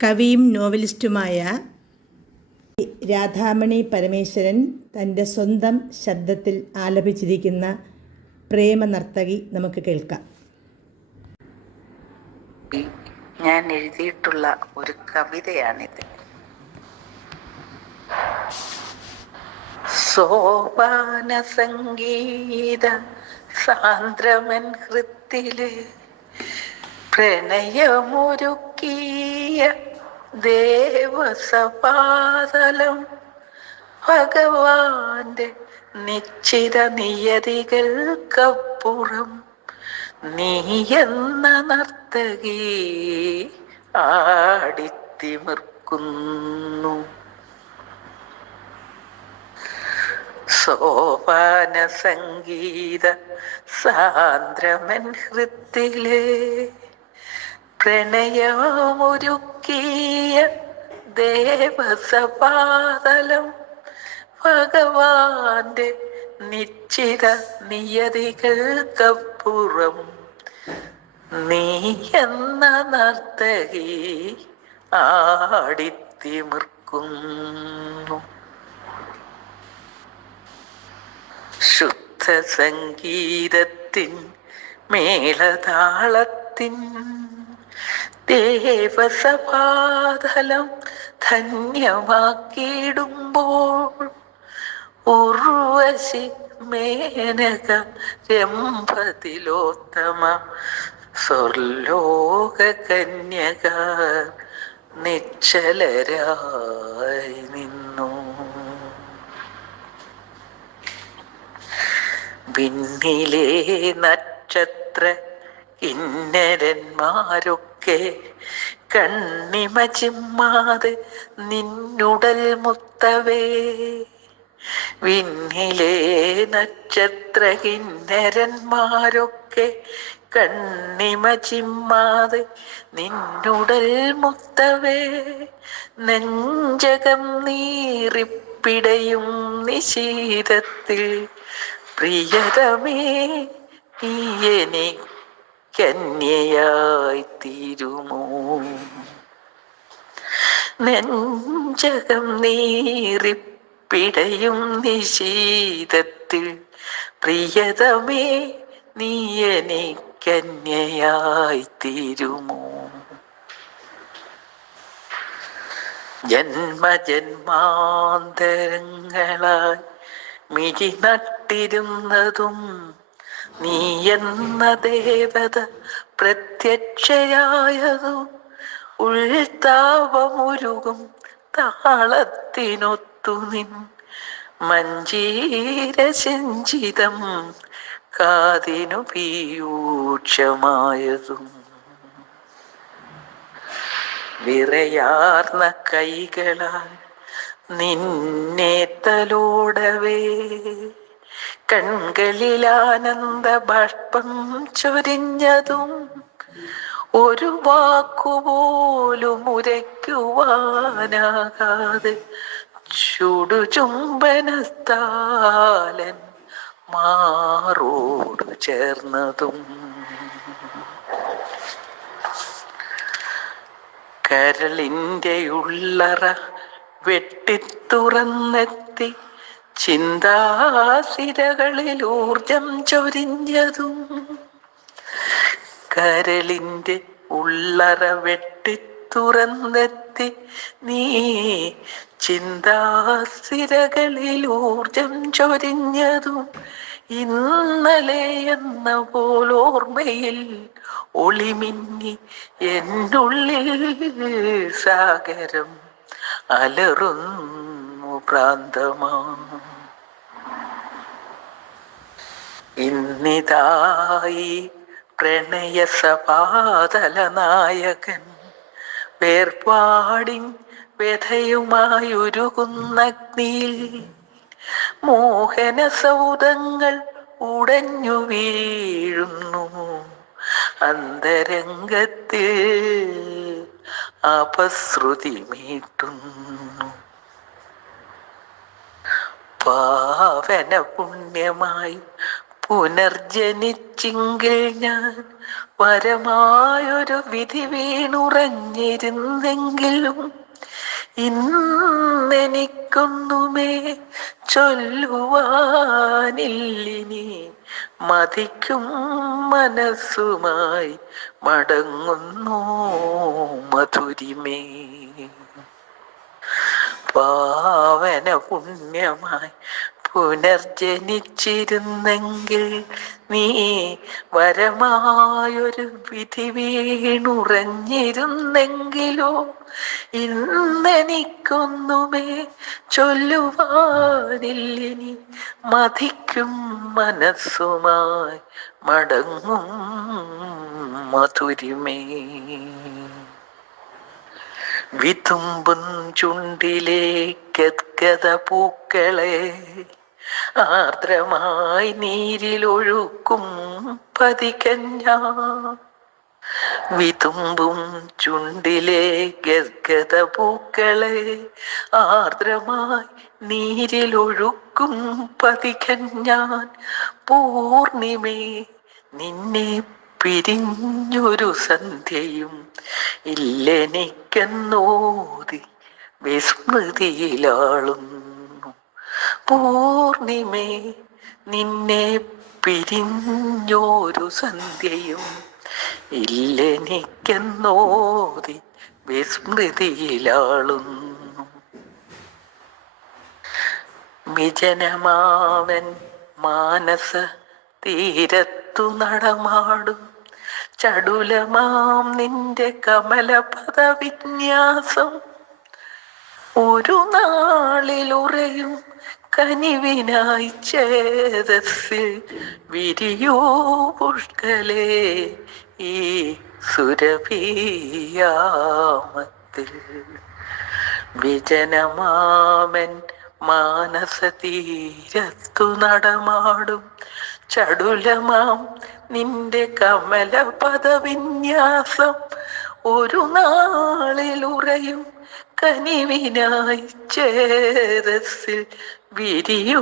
കവിയും നോവലിസ്റ്റുമായ രാധാമണി പരമേശ്വരൻ തന്റെ സ്വന്തം ശബ്ദത്തിൽ ആലപിച്ചിരിക്കുന്ന പ്രേമ നർത്തകി നമുക്ക് കേൾക്കാം. ഞാൻ എഴുതിയിട്ടുള്ള ഒരു കവിതയാണിത്. സോപാന സംഗീത സാന്ദ്രമൻ ഹൃത്തിൽ പ്രണയമൊരുക്കിയ ദേവസപാതലം ഭഗവാന്റെ നിശ്ചിത നിയതികൾക്കപ്പുറം നീ എന്ന നർത്തകി ആടിത്തിമിർക്കുന്നു. സോപാന സംഗീത സാന്ദ്രമൻ ഹൃത്തിലെ പ്രണയമൊരുക്കിയ ദേവസപാതലം ഭഗവാന്റെ നിശ്ചിത നിയതികൾക്കപ്പുറം നീ എന്ന നർത്തകി ആടിത്തിമിർക്കുന്നു. ശുദ്ധ സംഗീതത്തിൻ മേളതാളത്തിൻ ദേവസഭാതലം ധന്യമാക്കിയിടുമ്പോൾ ഉർവശി മേനക രംഭതിലോത്തമ സ്വർലോക കന്യക നിശ്ചലരായി നിന്നു. വിണ്ണിലെ നക്ഷത്ര കിന്നരന്മാരൊക്കെ കണ്ണിമ ചിമ്മാതെ നിന്നുടൽ മുത്തവേ. വിണ്ണിലെ നക്ഷത്ര കിന്നരന്മാരൊക്കെ കണ്ണിമ ചിമ്മാതെ നിന്നുടൽ മുത്തവേ. നെഞ്ചകം നീറിപ്പിടയും നിശീതത്തിൽ പ്രിയതമേ നീ എനിക്കന്യയായി തീരുമോ? നെഞ്ചകം നീറിപ്പിടയും നിശീതത്തിൽ പ്രിയതമേ നീ എനിക്കന്യയായി തീരുമോ? ജന്മജന്മാന്തരങ്ങളായി മിഴി നട്ടിരുന്നതും നീ എന്ന ദേവത പ്രത്യക്ഷയായതു. ഉൾത്താവമുരുകും താളത്തിനൊത്തു നിൻ മഞ്ജീരസഞ്ചിതം കാതിനു പീയൂക്ഷമായതും. വിറയാർന്ന കൈകളാൽ നിന്നെ തലോടവേ. കൺകളിൽ ആനന്ദ ബാഷ്പം ചൊരിഞ്ഞതും ഒരു വാക്കുപോലും ഉരയ്ക്കുവാനാകാതെ ചുടുചുംബനത്താലൻ മാറോടു ചേർന്നതും. കരളിന്റെ ഉള്ളറ വെട്ടിത്തുറന്നെത്തി ചിന്താസിരകളിൽ ഊർജം ചൊരിഞ്ഞതും കരളിന്റെ ഉള്ളറ വെട്ടി തുറന്നെത്തി നീ ചിന്താസിരകളിൽ ഊർജം ചൊരിഞ്ഞതും ഇന്നലെ എന്ന പോലോർമ്മയിൽ ഒളിമിന്നി എന്നുള്ളിൽ സാഗരം അലറുന്നു. പ്രാന്തമാ ഇന്നിതായി പ്രണയ സപാതല നായകൻ വേർപാടിൻ വ്യഥയുമായുരുകുന്നഗ്നിയിൽ മോഹന സൗദങ്ങൾ ഉടഞ്ഞു വീഴുന്നു. അന്തരംഗത്തിൽ അപശ്രുതി മീട്ടുന്നു. പാവന പുണ്യമായി പുനർജനിച്ചെങ്കിൽ ഞാൻ വരമായൊരു വിധി വീണുറഞ്ഞിരുന്നെങ്കിലും ഇന്നെനിക്കൊന്നുമേ ചൊല്ലുവാനില്ലിനി. മതിക്കും മനസ്സുമായി മടങ്ങുന്നു മധുരിമേ. പാവന പുണ്യമായി പുനർജനിച്ചിരുന്നെങ്കിൽ നീ വരമായൊരു വിധി വീണുറഞ്ഞിരുന്നെങ്കിലോ? ഇന്നെനിക്കൊന്നുമേ ചൊല്ലുവാനില്ലിനി മതിക്കും മനസ്സുമായി മടങ്ങും മധുരിമേ. വിതുമ്പും ചുണ്ടിലെ ഗദ്ഗത പൂക്കളെ ആർദ്രമായി നീരിലൊഴുക്കും പതികഞ്ഞ. വിതുമ്പും ചുണ്ടിലെ ഗദ്ഗത പൂക്കളെ ആർദ്രമായി നീരിലൊഴുക്കും പതികഞ്ഞാൻ പൂർണിമേ നിന്നെ പിരിഞ്ഞൊരു സന്ധ്യയും ഇല്ലെനിക്കെന്നോതി വിസ്മൃതിയിലാളുന്നു. പൂർണിമേ നിന്നെ പിരിഞ്ഞൊരു സന്ധ്യയും ഇല്ലെനിക്കെന്നോതി വിസ്മൃതിയിലാളുന്നു. വിജനമാവൻ മാനസ തീരത്തു നടമാടും. ചടുലമാം നിന്റെ കമലപദ വിന്യാസം ഒരു നാളിലുറയും കനിവിനായി ചേതസ്സിൽ വിരിയോ പുഷ്കലേ ഈ സുരഭീയാമത്തിൽ. വിജനമാമൻ മാനസതീരത്തു നടമാടും. ചടുലമാം നിന്റെ കമല പദവിന്യാസം ഒരു നാളിലുറയും കനിവിനായി ചേരസിൽ വിരിയൂ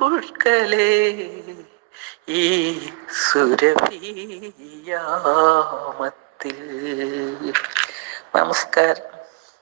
പുഷ്കലേ. ഈ സുരഭിയാമത്തിൽ. നമസ്കാരം.